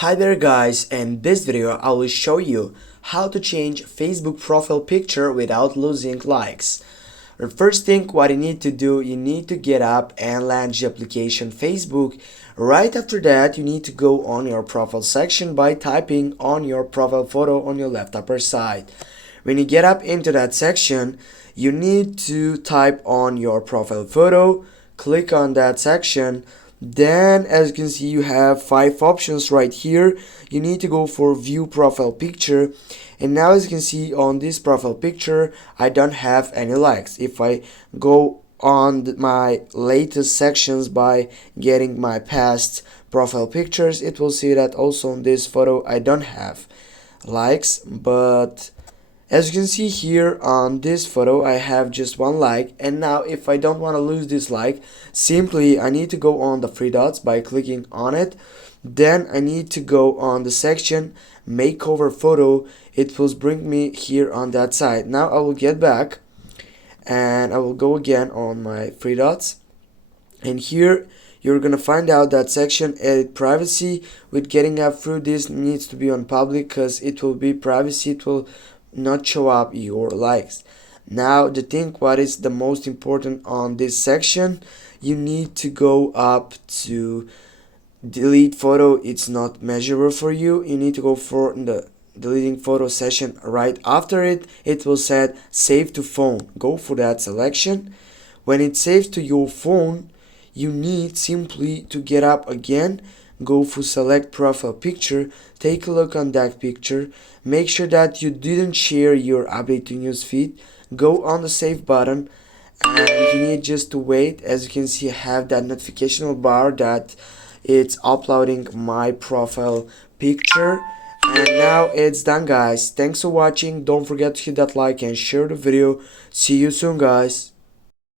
Hi there guys, in this video I will show you how to change Facebook profile picture without losing likes. The first thing what you need to do, you need to get up and launch the application Facebook. Right after that you need to go on your profile section by typing on your profile photo on your left upper side. When you get up into that section, you need to type on your profile photo, click on that section. Then as you can see, you have 5 options right here. You need to go for view profile picture, and now as you can see on this profile picture I don't have any likes. If I go on my latest sections by getting my past profile pictures, it will see that also on this photo I don't have likes. But as you can see here on this photo, I have just 1 like, and now if I don't want to lose this like, simply I need to go on the 3 dots by clicking on it. Then I need to go on the section makeover photo. It will bring me here on that side. Now I will get back and I will go again on my 3 dots, and here you're gonna find out that section edit privacy. With getting up through this needs to be on public because it will be privacy, it will not show up your likes. Now the thing what is the most important on this section, you need to go up to delete photo. It's not measurable for you. You need to go for the deleting photo session. Right after it, it will say save to phone. Go for that selection. When it saves to your phone, you need simply to get up again, go for select profile picture, take a look on that picture, make sure that you didn't share your update to newsfeed, go on the save button, and you need just to wait. As you can see, I have that notification bar that it's uploading my profile picture. And now it's done guys. Thanks for watching. Don't forget to hit that like and share the video. See you soon guys.